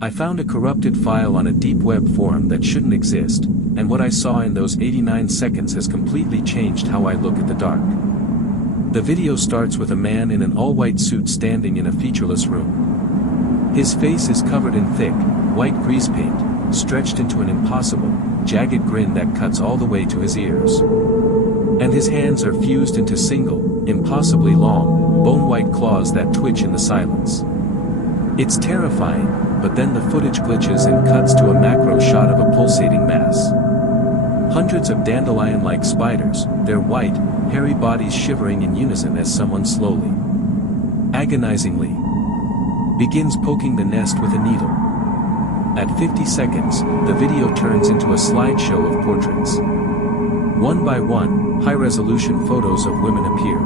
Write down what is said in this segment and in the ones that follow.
I found a corrupted file on a deep web forum that shouldn't exist, and what I saw in those 89 seconds has completely changed how I look at the dark. The video starts with a man in an all-white suit standing in a featureless room. His face is covered in thick, white grease paint, stretched into an impossible, jagged grin that cuts all the way to his ears. And his hands are fused into single, impossibly long, bone-white claws that twitch in the silence. It's terrifying, but then the footage glitches and cuts to a macro shot of a pulsating mass. Hundreds of dandelion-like spiders, their white, hairy bodies shivering in unison as someone slowly, agonizingly, begins poking the nest with a needle. At 50 seconds, the video turns into a slideshow of portraits. One by one, high-resolution photos of women appear.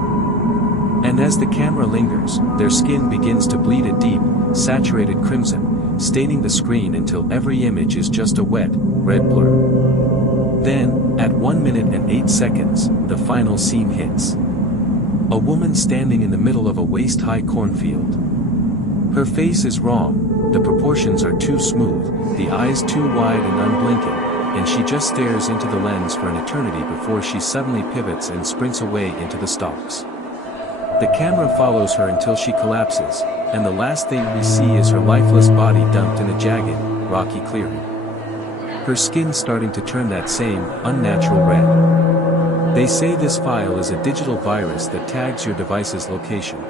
And as the camera lingers, their skin begins to bleed a deep, saturated crimson, staining the screen until every image is just a wet, red blur. Then, at 1 minute and 8 seconds, the final scene hits. A woman standing in the middle of a waist-high cornfield. Her face is wrong, the proportions are too smooth, the eyes too wide and unblinking, and she just stares into the lens for an eternity before she suddenly pivots and sprints away into the stalks. The camera follows her until she collapses, and the last thing we see is her lifeless body dumped in a jagged, rocky clearing. Her skin starting to turn that same, unnatural red. They say this file is a digital virus that tags your device's location.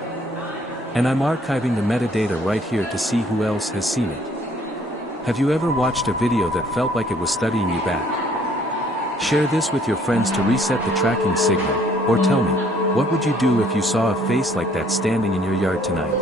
And I'm archiving the metadata right here to see who else has seen it. Have you ever watched a video that felt like it was studying you back? Share this with your friends to reset the tracking signal, or tell me, what would you do if you saw a face like that standing in your yard tonight?